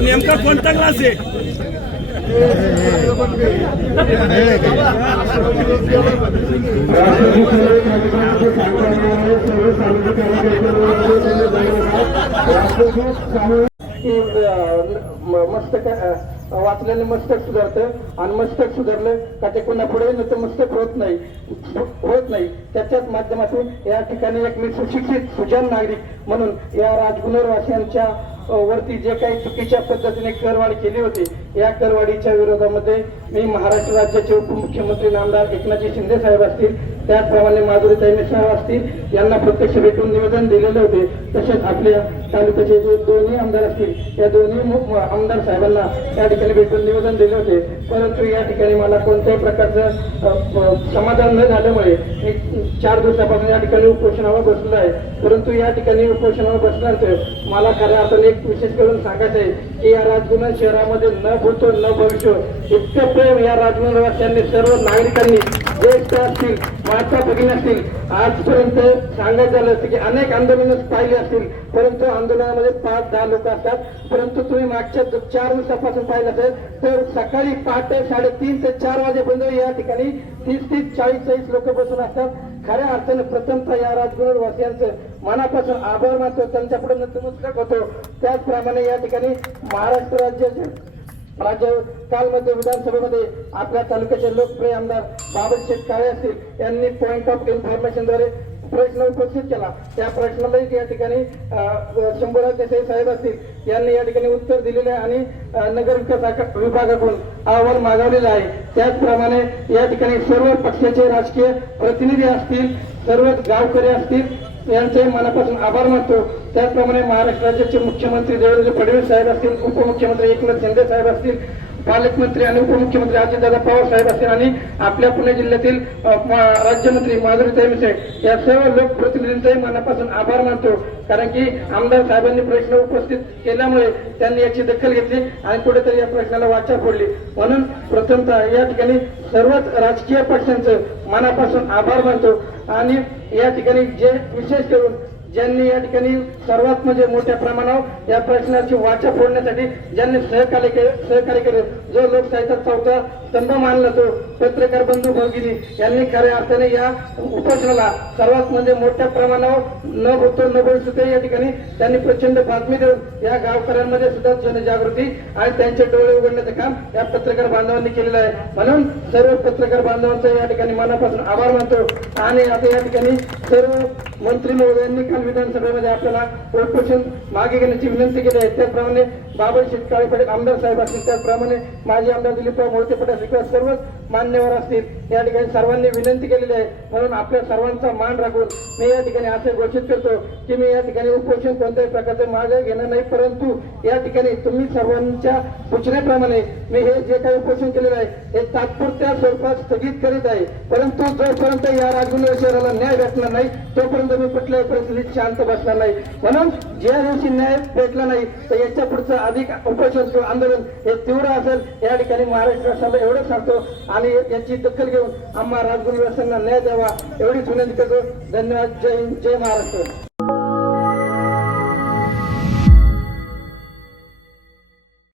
नेमका कोणता क्लास आहे? मस्तक वाचल्याने मस्तक सुधारतं. आणि मस्तक सुधारलं का ते कोणा पुढे तर मस्तक होत नाही. होत नाही. त्याच्याच माध्यमातून या ठिकाणी एक मी सुशिक्षित सुजन नागरिक म्हणून या राजगुणरवासियांच्या वरती जे काही चुकीच्या पद्धतीने करवाढ केली होती या करवाढीच्या विरोधामध्ये मी महाराष्ट्र राज्याचे उपमुख्यमंत्री नामदार एकनाथजी शिंदे साहेब असतील त्याचप्रमाणे माधुरीताई मिश्रा असतील यांना प्रत्यक्ष भेटून निवेदन दिलेले होते. तसेच आपल्या तालुक्याचे जे दोन्ही आमदार असतील या दोन्ही आमदार साहेबांना या ठिकाणी भेटून निवेदन दिले होते. परंतु या ठिकाणी मला कोणत्याही प्रकारचं समाधान न झाल्यामुळे मी चार दिवसापासून या ठिकाणी उपोषणावर बसलो आहे. परंतु या ठिकाणी उपोषणावर बसल्यानंतर मला खऱ्या अर्थाने एक विशेष करून सांगायचं आहे की या राजगुणा शहरामध्ये न भूतो न भविष्य इतकं प्रेम या राजगुणवासियांनी सर्व नागरिकांनी ज्येष्ठ असतील माता भगिनी असतील आजपर्यंत सांगायचं झालं असतं की अनेक आंदोलनं पाहिली असतील परंतु आंदोलनामध्ये पाच दहा लोक असतात. परंतु तुम्ही मागच्या चार दिवसापासून पाहिलं असेल तर सकाळी पहाटे साडेतीन ते चार वाजेपर्यंत या ठिकाणी तीस तीस चाळीस चाळीस लोक बसून असतात. खऱ्या अर्थाने प्रथमतः या राजगुरू वासियांचं मनापासून आभार मानतो त्यांच्यापुढे नतमस्तक होतो. त्याचप्रमाणे या ठिकाणी महाराष्ट्र राज्याचे राज्य कालमध्ये विधानसभेमध्ये आपल्या तालुक्याचे लोकप्रिय आमदार बाबाशेठ काळे असतील यांनी पॉईंट ऑफ इन्फॉर्मेशनद्वारे प्रश्न उपस्थित केला. त्या प्रश्नालाही या ठिकाणी अं, शंभूराज देसाई साहेब असतील यांनी या ठिकाणी उत्तर दिलेले आहे आणि नगर विकास विभागाकडून अहवाल मागवलेला आहे. त्याचप्रमाणे या ठिकाणी सर्व पक्षाचे राजकीय प्रतिनिधी असतील सर्व गावकरी असतील यांचे मनापासून आभार मानतो. त्याचप्रमाणे महाराष्ट्र राज्याचे मुख्यमंत्री देवेंद्र फडणवीस साहेब असतील उपमुख्यमंत्री एकनाथ शिंदे साहेब असतील पालकमंत्री आणि उपमुख्यमंत्री अजितदादा पवार साहेब असतील आणि आपल्या पुणे जिल्ह्यातील राज्यमंत्री माधुरीताई मिसे या सर्व लोकप्रतिनिधींचाही मनापासून आभार मानतो. कारण की आमदार साहेबांनी प्रश्न उपस्थित केल्यामुळे त्यांनी याची दखल घेतली आणि कुठेतरी या प्रश्नाला वाचा फोडली. म्हणून प्रथमतः या ठिकाणी सर्वच राजकीय पक्षांचं मनापासून आभार मानतो. आणि या ठिकाणी जे विशेष करून ज्यांनी या ठिकाणी सर्वात म्हणजे मोठ्या प्रमाणावर या प्रश्नाची वाचा फोडण्यासाठी ज्यांनी सहकार्य केले सहकार्य केले. जो लोकशाहीचा चौथा स्तंभ मानला तो पत्रकार बंधू भगिनी यांनी खऱ्या अर्थाने या उपोषणाला सर्वात म्हणजे मोठ्या प्रमाणावर न होतो न बोलतो सुद्धा या ठिकाणी त्यांनी प्रचंड बातमी देऊन या गावकऱ्यांमध्ये सुद्धा जनजागृती आणि त्यांचे डोळे उघडण्याचं काम या पत्रकार बांधवांनी केलेलं आहे. म्हणून सर्व पत्रकार बांधवांचा या ठिकाणी मनापासून आभार मानतो. आणि आता या ठिकाणी सर्व मंत्री महोदयांनी काल विधानसभेमध्ये आपल्याला उपोषण मागे घेण्याची विनंती केली आहे. त्याचप्रमाणे बाबा शेतकाळे पटेल आमदार साहेब असतील त्याचप्रमाणे माजी आमदार दिलीपराव मोहिते पटेल असतील किंवा सर्वच मान्यवर असतील. या ठिकाणी सर्वांनी विनंती केलेली आहे. म्हणून आपल्या सर्वांचा मान राखून मी या ठिकाणी असे घोषित करतो की मी या ठिकाणी उपोषण कोणत्याही प्रकारचे मागे घेणार नाही. परंतु या ठिकाणी तुम्ही सर्वांच्या सूचनेप्रमाणे मी हे जे काही उपोषण केलेलं आहे हे तात्पुरत्या स्वरूपात स्थगित करीत आहे. परंतु जोपर्यंत या राजगुंड शहराला न्याय भेटणार नाही तोपर्यंत मी कुठल्याही परिस्थितीत शांत बसणार नाही. म्हणून ज्या दिवशी न्याय भेटला नाही तर याच्या पुढचं अधिक उपोषण किंवा आंदोलन हे तीव्र असेल. या ठिकाणी महाराष्ट्र शासनाला एवढं सांगतो आणि याची दखल घेऊन आम्हा राजगुरू न्याय द्यावा एवढीच विनंती करतो. धन्यवाद. जय हिंद. जय महाराष्ट्र.